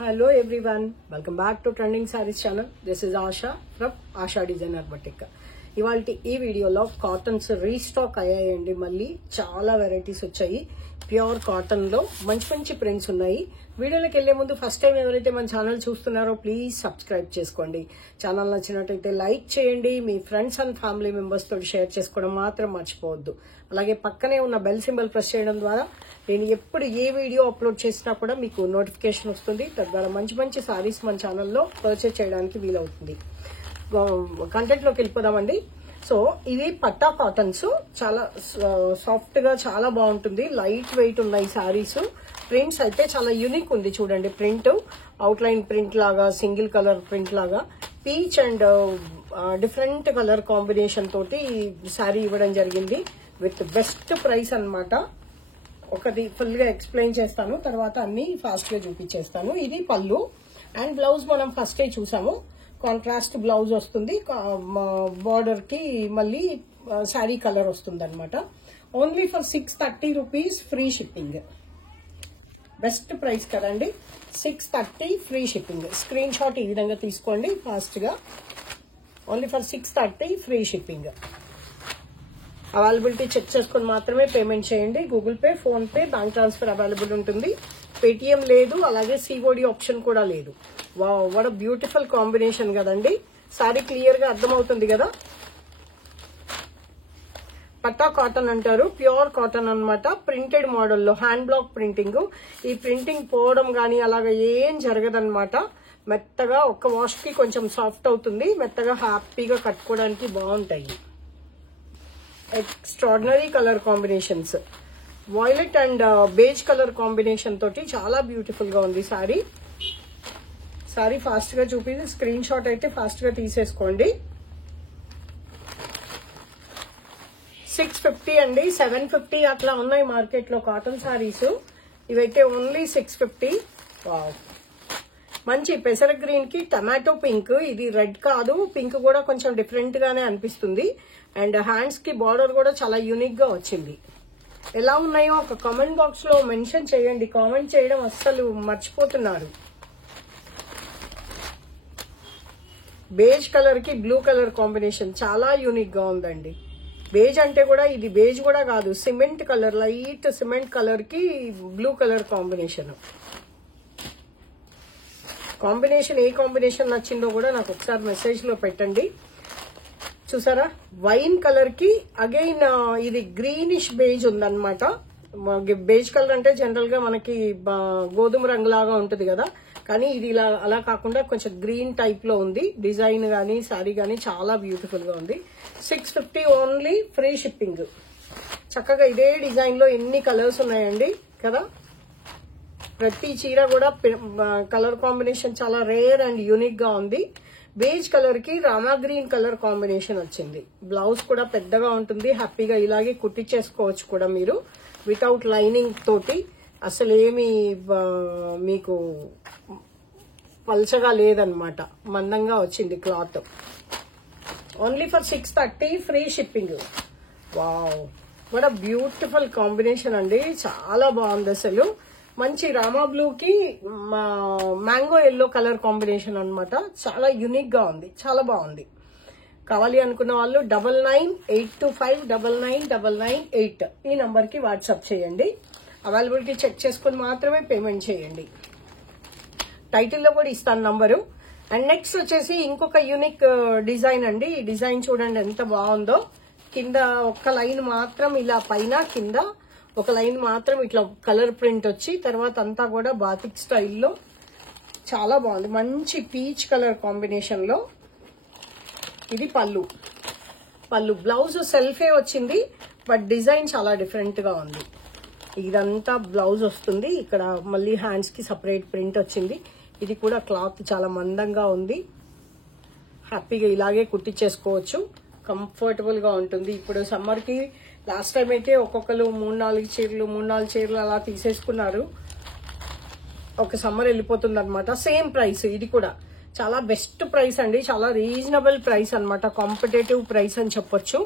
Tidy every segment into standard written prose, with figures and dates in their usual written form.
Hello everyone, welcome back to Trending Sarees channel. This is Asha from Asha Designer Boutique. ఇవాల్టి ఈ వీడియోలో cottons restock అయ్యాయండి. మళ్ళీ చాలా వెరైటీస్ వచ్చాయి. ప్యూర్ కాటన్ లో మంచి మంచి ప్రింట్స్ ఉన్నాయి. వీడియోలోకి వెళ్లే ముందు ఫస్ట్ టైం ఎవరైతే మన ఛానల్ చూస్తున్నారో ప్లీజ్ సబ్స్క్రైబ్ చేసుకోండి. ఛానల్ నచ్చినట్లయితే లైక్ చేయండి. మీ ఫ్రెండ్స్ అండ్ ఫ్యామిలీ మెంబర్స్ తోటి షేర్ చేసుకోవడం మాత్రం మర్చిపోవద్దు. అలాగే పక్కనే ఉన్న బెల్ సింబల్ ప్రెస్ చేయడం ద్వారా నేను ఎప్పుడు ఏ వీడియో అప్లోడ్ చేసినా కూడా మీకు నోటిఫికేషన్ వస్తుంది. తద్వారా మంచి మంచి సారీస్ మన ఛానల్లో పర్చేస్ చేయడానికి వీలవుతుంది. కంటెంట్ లోకి వెళ్ళిపోదామండి. సో ఇది పట్టా కాటన్స్, చాలా సాఫ్ట్ గా చాలా బాగుంటుంది. లైట్ వెయిట్ ఉన్నాయి సారీస్. ప్రింట్స్ అయితే చాలా యూనిక్ ఉంది. చూడండి, ప్రింట్ అవుట్ లైన్ ప్రింట్ లాగా, సింగిల్ కలర్ ప్రింట్ లాగా, peach and different colour combination తోటి సారీ ఇవ్వడం జరిగింది. విత్ బెస్ట్ ప్రైస్ అన్నమాట. ఒకటి ఫుల్ గా ఎక్స్ప్లెయిన్ చేస్తాను, తర్వాత అన్ని ఫాస్ట్ గా చూపించేస్తాను. ఇది పళ్ళు అండ్ బ్లౌజ్ మనం ఫస్టే చూసాము. కాంట్రాస్ట్ బ్లౌజ్ వస్తుంది. బార్డర్ కి మళ్ళీ శారీ కలర్ వస్తుంది అనమాట. Only for 630 rupees, free shipping. Best price కదండి. 630 ఫ్రీ షిప్పింగ్. స్క్రీన్ షాట్ ఈ విధంగా తీసుకోండి ఫాస్ట్ గా. Only for 630 free shipping. Availability check చేసుకుని మాత్రమే పేమెంట్ చేయండి. Google Pay, PhonePe, bank transfer available ఉంటుంది. పేటిఎం లేదు, అలాగే సిఓడి ఆప్షన్ కూడా లేదు. వావ్, వాట్ బ్యూటిఫుల్ కాంబినేషన్ కదండి. సారీ క్లియర్ గా అర్థమవుతుంది కదా. పట్టా కాటన్ అంటారు, ప్యూర్ కాటన్ అన్నమాట. ప్రింటెడ్ మోడల్లో హ్యాండ్ బ్లాక్ ప్రింటింగ్. ఈ ప్రింటింగ్ పోవడం గానీ అలాగా ఏం జరగదన్నమాట. మెత్తగా ఒక్క వాష్ కి కొంచెం సాఫ్ట్ అవుతుంది. మెత్తగా హ్యాపీగా కట్టుకోవడానికి బాగుంటాయి. Extraordinary colour combinations. Violet and beige colour combination తోటి చాలా బ్యూటిఫుల్ గా ఉంది సారీ. సారీ ఫాస్ట్ గా చూపించి స్క్రీన్ షాట్ అయితే ఫాస్ట్ గా తీసేసుకోండి. 650 అండి. 750 అట్లా ఉన్నాయి మార్కెట్ లో కాటన్ సారీస్. ఇవైతే ఓన్లీ 650. వావ్, మంచి పెసర గ్రీన్ కి టమాటో పింక్. ఇది రెడ్ కాదు, పింక్ కూడా కొంచెం డిఫరెంట్ గానే అనిపిస్తుంది. అండ్ హ్యాండ్స్ కి బార్డర్ కూడా చాలా యూనిక్ గా వచ్చింది. ఎలా ఉన్నాయో ఒక కామెంట్ బాక్స్ లో మెన్షన్ చేయండి. కామెంట్ చేయడం అస్సలు మర్చిపోతున్నారు. బేజ్ కలర్ కి బ్లూ కలర్ కాంబినేషన్ చాలా యూనిక్ గా ఉందండి. బేజ్ అంటే కూడా ఇది బేజ్ కూడా కాదు, cement colour, light cement colour కి బ్లూ కలర్ కాంబినేషన్. కాంబినేషన్ ఏ కాంబినేషన్ నచ్చిందో కూడా నాకు ఒకసారి మెసేజ్ లో పెట్టండి. చూసారా, వైన్ కలర్ కి అగైన్ ఇది గ్రీనిష్ బేజ్ ఉందన్నమాట. బేజ్ కలర్ అంటే జనరల్ గా మనకి గోధుమ రంగు లాగా ఉంటుంది కదా, కానీ ఇది ఇలా అలా కాకుండా కొంచెం గ్రీన్ టైప్ లో ఉంది. డిజైన్ గానీ సారీ గానీ చాలా బ్యూటిఫుల్ గా ఉంది. 650 ఓన్లీ, ఫ్రీ షిప్పింగ్. చక్కగా ఇదే డిజైన్ లో ఎన్ని కలర్స్ ఉన్నాయండి కదా. ప్రతి చీర కూడా కలర్ కాంబినేషన్ చాలా రేర్ అండ్ యూనిక్ గా ఉంది. బేజ్ కలర్ కి రామా గ్రీన్ కలర్ కాంబినేషన్ వచ్చింది. బ్లౌజ్ కూడా పెద్దగా ఉంటుంది. హ్యాపీగా ఇలాగే కుట్టించేసుకోవచ్చు కూడా మీరు, వితౌట్ లైనింగ్ తోటి. అసలు ఏమి మీకు పల్చగా లేదనమాట, మందంగా వచ్చింది cloth. Only for 630 free shipping. Wow, what beautiful combination అండి. చాలా బాగుంది అసలు. మంచి రామా బ్లూ కి మ్యాంగో ఎల్లో కలర్ కాంబినేషన్ అన్నమాట. చాలా యూనిక్ గా ఉంది, చాలా బాగుంది. కావాలి అనుకున్న వాళ్ళు 9982599998 ఈ నంబర్ కి వాట్సాప్ చేయండి. అవైలబిలిటీ చెక్ చేసుకుని మాత్రమే పేమెంట్ చేయండి. టైటిల్లో కూడా ఇస్తాను నంబరు. అండ్ నెక్స్ట్ వచ్చేసి ఇంకొక యూనిక్ డిజైన్ అండి. ఈ డిజైన్ చూడండి ఎంత బాగుందో. కింద ఒక్క లైన్ మాత్రం ఇలా, పైన కింద ఒక లైన్ మాత్రం ఇట్లా కలర్ ప్రింట్ వచ్చి, తర్వాత అంతా కూడా బాతిక్ స్టైల్లో చాలా బాగుంది. మంచి పీచ్ కలర్ కాంబినేషన్ లో. ఇది పళ్ళు. బ్లౌజ్ సెల్ఫే వచ్చింది, బట్ డిజైన్ చాలా డిఫరెంట్ గా ఉంది. ఇదంతా బ్లౌజ్ వస్తుంది. ఇక్కడ మళ్ళీ హ్యాండ్స్ కి సపరేట్ ప్రింట్ వచ్చింది. ఇది కూడా క్లాత్ చాలా మందంగా ఉంది. హ్యాపీగా ఇలాగే కుట్టించేసుకోవచ్చు. కంఫర్టబుల్ గా ఉంటుంది. ఇప్పుడు సమ్మర్ కి లాస్ట్ టైం అయితే ఒక్కొక్కరు 3-4 చీరలు అలా తీసేసుకున్నారు. ఒక సమ్మర్ వెళ్ళిపోతుంది అనమాట. Same price. ఇది కూడా చాలా బెస్ట్ ప్రైస్ అండి. చాలా రీజనబుల్ ప్రైస్ అనమాట. కాంపిటేటివ్ ప్రైస్ అని చెప్పొచ్చు.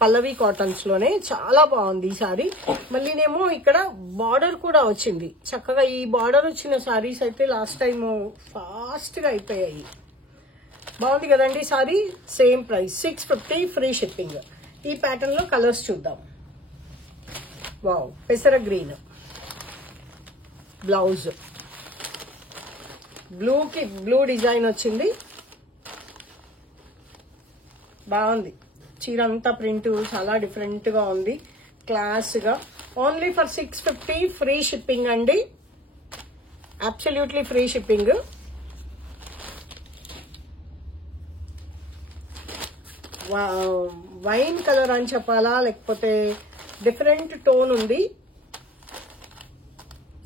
పల్లవి కాటన్స్ లోనే చాలా బాగుంది ఈ సారీ. మళ్ళీనేమో ఇక్కడ బార్డర్ కూడా వచ్చింది చక్కగా. ఈ బార్డర్ వచ్చిన సారీస్ అయితే లాస్ట్ టైం ఫాస్ట్ గా అయిపోయాయి. బాగుంది కదండి sorry. Same price 650 free shipping. ఈ ప్యాటర్న్ లో కలర్స్ చూద్దాం. వావ్, పెసర గ్రీన్ బ్లౌజ్, బ్లూకి బ్లూ డిజైన్ వచ్చింది. బాగుంది చీర అంతా ప్రింట్ చాలా డిఫరెంట్ గా ఉంది, క్లాస్ గా. ఓన్లీ ఫర్ 650 ఫ్రీ షిప్పింగ్ అండి, absolutely free shipping. Wine colour అని చెప్పాలా లేకపోతే డిఫరెంట్ టోన్ ఉంది,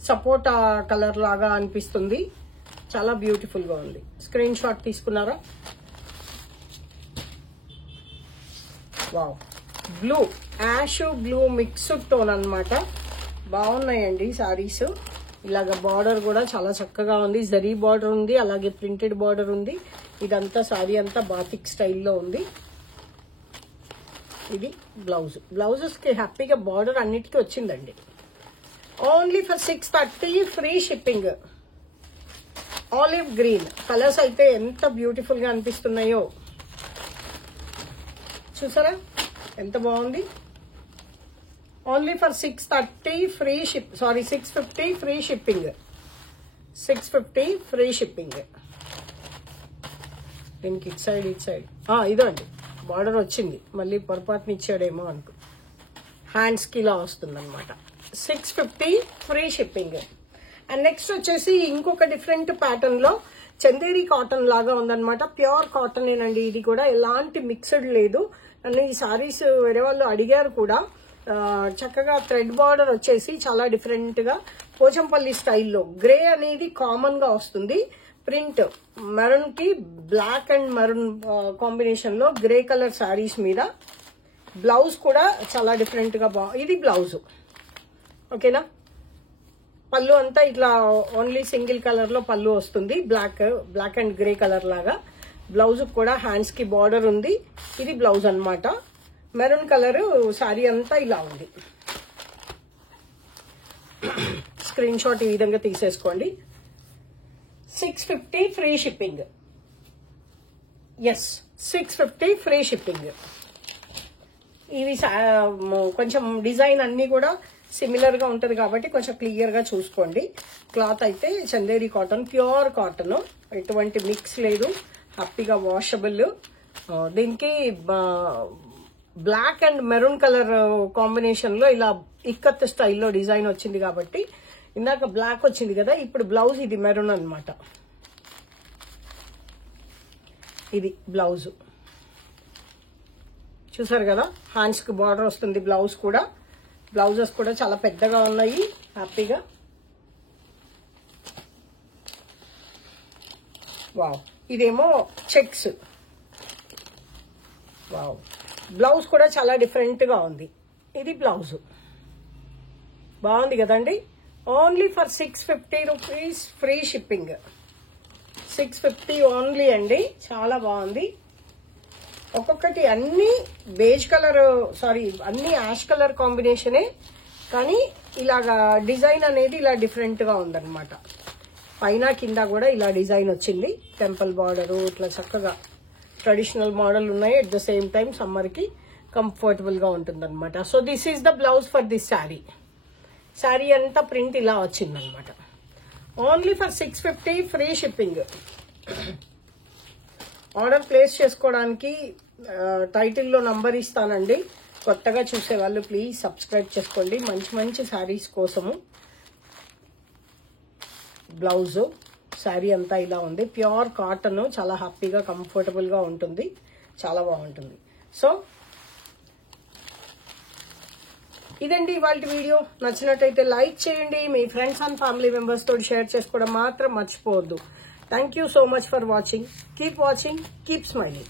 సపోటా కలర్ లాగా అనిపిస్తుంది. చాలా బ్యూటిఫుల్ గా ఉంది. స్క్రీన్ షాట్ తీసుకున్నారా? Wow, blue ash blue mixed tone అన్నమాట. బాగున్నాయండి సారీస్. ఇలాగ బార్డర్ కూడా చాలా చక్కగా ఉంది. జరీ బార్డర్ ఉంది, అలాగే ప్రింటెడ్ బార్డర్ ఉంది. ఇదంతా సారీ అంతా బాతిక్ స్టైల్లో ఉంది. ఇది బ్లౌజ్. బ్లౌజెస్ కి హ్యాపీగా బార్డర్ అన్నిటికీ వచ్చిందండి. Only for 630 free shipping. Olive green colours అయితే ఎంత బ్యూటిఫుల్ గా అనిపిస్తున్నాయో చూసారా, ఎంత బాగుంది. Only for 630 free ship, sorry 650 free shipping. 650 free shipping. దీనికి ఇటు సైడ్ ఇదో అండి బార్డర్ వచ్చింది. మళ్ళీ పొరపాటుని ఇచ్చాడేమో అనుకో. హ్యాండ్స్ కి ఇలా వస్తుంది అనమాట. 650 ఫ్రీ షిప్పింగ్. అండ్ నెక్స్ట్ వచ్చేసి ఇంకొక డిఫరెంట్ ప్యాటర్న్ లో చందేరి కాటన్ లాగా ఉందన్నమాట. ప్యూర్ కాటన్ ఏనండి ఇది కూడా, ఎలాంటి మిక్స్డ్ లేదు. అండ్ ఈ సారీస్ వేరే వాళ్ళు అడిగారు కూడా. చక్కగా థ్రెడ్ బార్డర్ వచ్చేసి చాలా డిఫరెంట్ గా పోచంపల్లి స్టైల్లో. గ్రే అనేది కామన్ గా వస్తుంది. ప్రింట్ మెరూన్ కి బ్లాక్ అండ్ మెరూన్ కాంబినేషన్ లో గ్రే కలర్ సారీస్ మీద. బ్లౌజ్ కూడా చాలా డిఫరెంట్ గా ఇది బ్లౌజ్. ఓకేనా? పళ్ళు అంతా ఇట్లా ఓన్లీ సింగిల్ కలర్ లో పళ్ళు వస్తుంది, బ్లాక్ అండ్ గ్రే కలర్ లాగా. బ్లౌజ్ కూడా హ్యాండ్స్ కి బార్డర్ ఉంది. ఇది బ్లౌజ్ అన్నమాట. మెరూన్ కలర్ సారీ అంతా ఇలా ఉంది. స్క్రీన్ షాట్ ఈ విధంగా తీసేసుకోండి. 650 free shipping. Yes, 650 free shipping. ఇవి కొంచెం డిజైన్ అన్ని కూడా సిమిలర్ గా ఉంటది కాబట్టి కొంచెం క్లియర్ గా చూసుకోండి. క్లాత్ అయితే చందేరి కాటన్, ప్యూర్ కాటన్, ఎటువంటి మిక్స్ లేదు, హ్యాపీగా వాషబుల్. దీనికి black and maroon colour combination లో ఇలా ఇక్కత్ స్టైల్లో డిజైన్ వచ్చింది కాబట్టి, ఇందాక బ్లాక్ వచ్చింది కదా, ఇప్పుడు బ్లౌజ్ ఇది మెరూన్ అన్నమాట. ఇది బ్లౌజ్ చూసారు కదా, హ్యాండ్స్ కి బార్డర్ వస్తుంది. బ్లౌజ్ కూడా, బ్లౌజెస్ కూడా చాలా పెద్దగా ఉన్నాయి హ్యాపీగా. వావ్, ఇదేమో చెక్స్. వావ్, బ్లౌజ్ కూడా చాలా డిఫరెంట్ గా ఉంది. ఇది బ్లౌజ్. బాగుంది కదండి. Only for 650 rupees free shipping. 650 only అండి. చాలా బాగుంది. ఒక్కొక్కటి అన్ని బేజ్ కలర్, సారీ అన్ని యాష్ కలర్ కాంబినేషనే, కానీ ఇలాగా డిజైన్ అనేది ఇలా డిఫరెంట్ గా ఉందన్నమాట. పైన కింద కూడా ఇలా డిజైన్ వచ్చింది. టెంపుల్ బార్డర్ ఇట్లా చక్కగా ట్రెడిషనల్ మోడల్ ఉన్నాయి. At the same time summer కి కంఫర్టబుల్ గా ఉంటుంది అనమాట. So this is the blouse for this sari. Sari అంతా ప్రింట్ ఇలా వచ్చిందనమాట. Only for 650 free shipping. Order place చేసుకోవడానికి టైటిల్లో నంబర్ ఇస్తానండి. కొత్తగా చూసే వాళ్ళు ప్లీజ్ సబ్స్క్రైబ్ చేసుకోండి. మంచి మంచి శారీస్ కోసము. బ్లౌజ్ శారీ అంతా ఇలా ఉంది. ప్యూర్ కాటన్, చాలా హ్యాపీగా కంఫర్టబుల్ గా ఉంటుంది, చాలా బాగుంటుంది. సో ఇదండి ఇవాళ వీడియో. నచ్చినట్టయితే లైక్ చేయండి. మీ ఫ్రెండ్స్ అండ్ ఫ్యామిలీ మెంబర్స్ తోటి షేర్ చేసుకోవడం మాత్రం మర్చిపోవద్దు. Thank you so much for watching. Keep watching, keep smiling.